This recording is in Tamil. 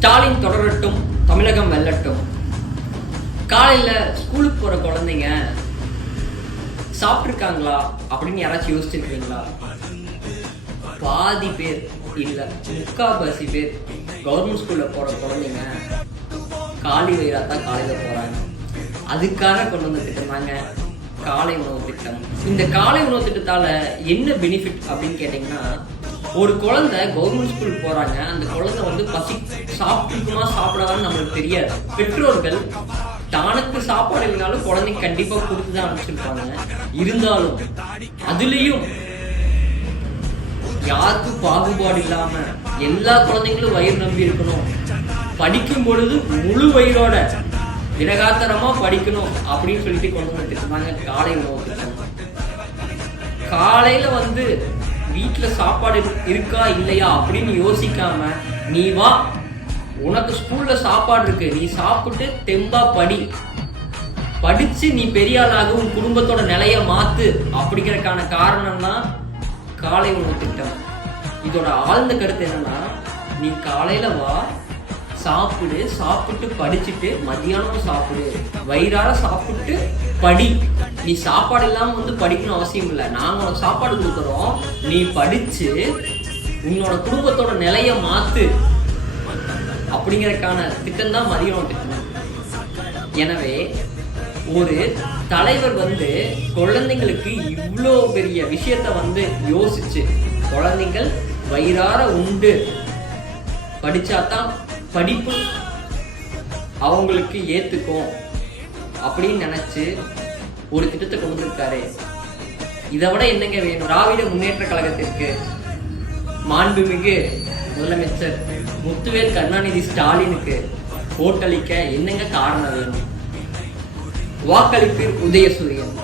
ஸ்டாலின் தொடரட்டும், தமிழகம் வெல்லட்டும். காலையில் ஸ்கூலுக்கு போகிற குழந்தைங்க சாப்பிட்ருக்காங்களா அப்படின்னு யாராச்சும் யோசிச்சிருக்கீங்களா? பாதி பேர் இல்லை, முக்கால்வாசி பேர் கவர்மெண்ட் ஸ்கூலில் போகிற குழந்தைங்க காலி வயிறாக தான் காலையில் போகிறாங்க. அதுக்காக கொண்டு வந்த திட்டம் தாங்க காலை உணவு திட்டம். இந்த காலை உணவு திட்டத்தால் என்ன பெனிஃபிட் அப்படின்னு கேட்டிங்கன்னா, ஒரு குழந்தை கவர்மெண்ட் ஸ்கூலுக்கு போகிறாங்க, அந்த குழந்தை வந்து பசி சாப்பிட்டுக்குமா சாப்பிடாதான்னு நம்மளுக்கு தெரியாது. பெற்றோர்கள் தானுக்கு சாப்பாடு இல்லைனாலும் குழந்தைக்கு கண்டிப்பாக கொடுத்து தான் அனுப்பிச்சிருப்பாங்க. இருந்தாலும் அதுலேயும் யாருக்கும் பாகுபாடு இல்லாம எல்லா குழந்தைங்களும் வயிறு நம்பி இருக்கணும், படிக்கும் பொழுது முழு வயிறோட தினகாத்தரமா படிக்கணும் அப்படின்னு சொல்லிட்டு கொண்டு வந்துருந்தாங்க காலை உணவு திட்டம். காலையில வந்து வீட்டுல சாப்பாடு இருக்கா இல்லையா அப்படின்னு யோசிக்காம, நீ வா, உனக்கு ஸ்கூல்ல சாப்பாடு இருக்கு, நீ சாப்பிட்டு தெம்பா படிச்சு நீ பெரிய ஆளாக உன் குடும்பத்தோட நிலைய மாத்து அப்படிங்கறதுக்கான காரணம் தான் காலை உணவு திட்டம். இதோட ஆழ்ந்த கருத்து என்னன்னா, நீ காலையில வா, சாப்பிடு, சாப்பிட்டு படிச்சுட்டு மத்தியானம் சாப்பிடு, வயிறார சாப்பிட்டு படி. நீ சாப்பாடு இல்லாம வந்து படிக்கணும் அவசியம் இல்லை, நாங்க உனக்கு சாப்பாடு கொடுக்குறோம், நீ படிச்சு உன்னோட குடும்பத்தோட நிலைய மாத்து அப்படிங்கறதுக்கான திட்டம் தான் மதிய உணவு திட்டம். எனவே ஒரு தலைவர் வந்து குழந்தைங்களுக்கு இவ்வளோ பெரிய விஷயத்த வந்து யோசிச்சு, குழந்தைங்கள் வயிறார உண்டு படிச்சாதான் படிப்பு அவங்களுக்கு ஏத்துக்கும் அப்படின்னு நினைச்சு ஒரு திட்டத்தை கொண்டு இருக்காரு. இதை விட என்னங்க வேணும்? திராவிட முன்னேற்ற கழகத்திற்கு மாண்புமிகு முதலமைச்சர் முத்துவேல் கருணாநிதி ஸ்டாலினுக்கு ஓட்டளிக்க என்னங்க காரணம் வேணும்? வாக்களிப்பு உதயசூரியன்.